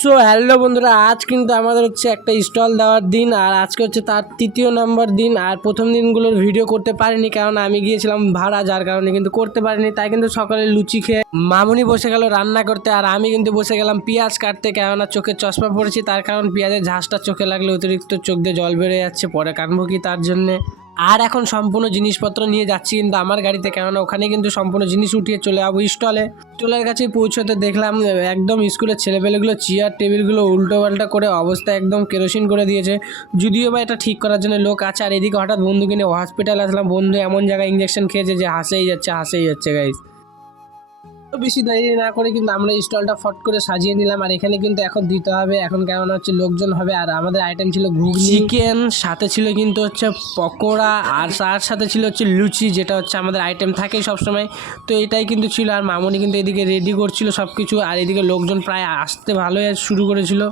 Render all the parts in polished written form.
So hello বন্ধুরা, আজ কিন্তু আমাদের হচ্ছে একটা স্টল দেওয়ার দিন। আর আজকে হচ্ছে তার তৃতীয় নম্বর দিন। আর প্রথম দিনগুলোর ভিডিও করতে পারিনি, কারণ আমি গিয়েছিলাম ভাড়া, যার কারণে কিন্তু করতে পারিনি। তাই কিন্তু সকালে লুচি খেয়ে মামুনি বসে গেল রান্না করতে, আর আমি কিন্তু বসে গেলাম পেঁয়াজ কাটতে। কেননা চোখে চশমা পড়েছি, তার কারণ পেঁয়াজের ঝাঁসটা চোখে লাগলে অতিরিক্ত চোখ দিয়ে জল বেরিয়ে যাচ্ছে, পরে কাটবো কি তার জন্যে। আর এখন সম্পূর্ণ জিনিসপত্র নিয়ে যাচ্ছি কিন্তু আমার গাড়িতে, কেননা ওখানে কিন্তু সম্পূর্ণ জিনিস উঠিয়ে চলে যাবো স্টলে। স্টলের কাছে পৌঁছতে দেখলাম একদম স্কুলের ছেলেপেলেগুলো চেয়ার টেবিলগুলো উল্টো পাল্টা করে অবস্থা একদম কেরোসিন করে দিয়েছে। যদিও বা এটা ঠিক করার জন্য লোক আছে। আর এদিকে হঠাৎ বন্ধুকে নিয়ে হসপিটাল আসলাম। বন্ধু এমন জায়গায় ইঞ্জেকশন খেয়েছে যে হাসেই যাচ্ছে গাইস। তো বেশি দেরি না করে কিন্তু আমরা স্টলটা ফট করে সাজিয়ে নিলাম। আর এখানে কিন্তু এখন দিতে হবে, এখন কেমন হচ্ছে লোকজন হবে। আর আমাদের আইটেম ছিল ঘুগনি, চিকেন, সাথে ছিল কিন্তু হচ্ছে পকোড়া, আর তার সাথে ছিল হচ্ছে লুচি, যেটা হচ্ছে আমাদের আইটেম থাকেই সবসময়। তো এটাই কিন্তু ছিল। আর মামুনি কিন্তু এদিকে রেডি করছিল সব কিছু। আর এদিকে লোকজন প্রায় আসতে ভালোই শুরু করেছিল।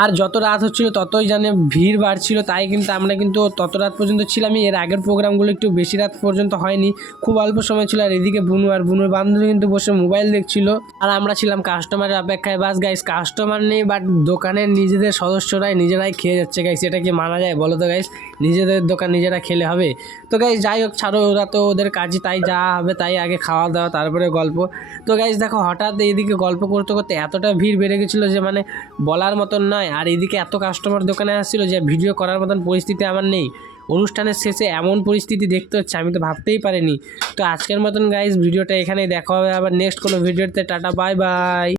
আর যত রাত হচ্ছিল ততই জানে ভিড় বাড়ছিল। তাই কিন্তু আমরা কিন্তু তত রাত পর্যন্ত ছিলামই। এর আগের প্রোগ্রামগুলো একটু বেশি রাত পর্যন্ত হয়নি, খুব অল্প সময় ছিল। আর এদিকে বুনু আর বুনুর বান্ধবী কিন্তু বসে মোবাইল দেখছিল, আর আমরা ছিলাম কাস্টমারের অপেক্ষায়। বাস গাইস, কাস্টমার নেই, বাট দোকানের নিজেদের সদস্যরাই নিজেরাই খেয়ে যাচ্ছে গাইস। এটা কি মানা যায় বলো তো গাইস? নিজেদের দোকান নিজেরা খেলে হবে? তো গাইস যাই হোক, ছাড়ো, ওরা তো ওদের কাজই তাই, যা হবে তাই, আগে খাওয়া দাওয়া তারপরে গল্প। তো গাইস দেখো, হঠাৎ এইদিকে গল্প করতে করতে এতটা ভিড় বেড়ে গেছিলো যে মানে বলার মতন নয়। আর এদিকে এত কাস্টমার দোকানে আসছিল যে ভিডিও করার মতন পরিস্থিতি আমার নেই। অনুষ্ঠানের শেষে এমন পরিস্থিতি দেখতে হচ্ছে, আমি তো ভাবতেই পারিনি। তো আজকের মতন গাইস ভিডিওটা এখানেই, দেখা হবে আবার নেক্সট কোনো ভিডিওতে। Tata, bye bye.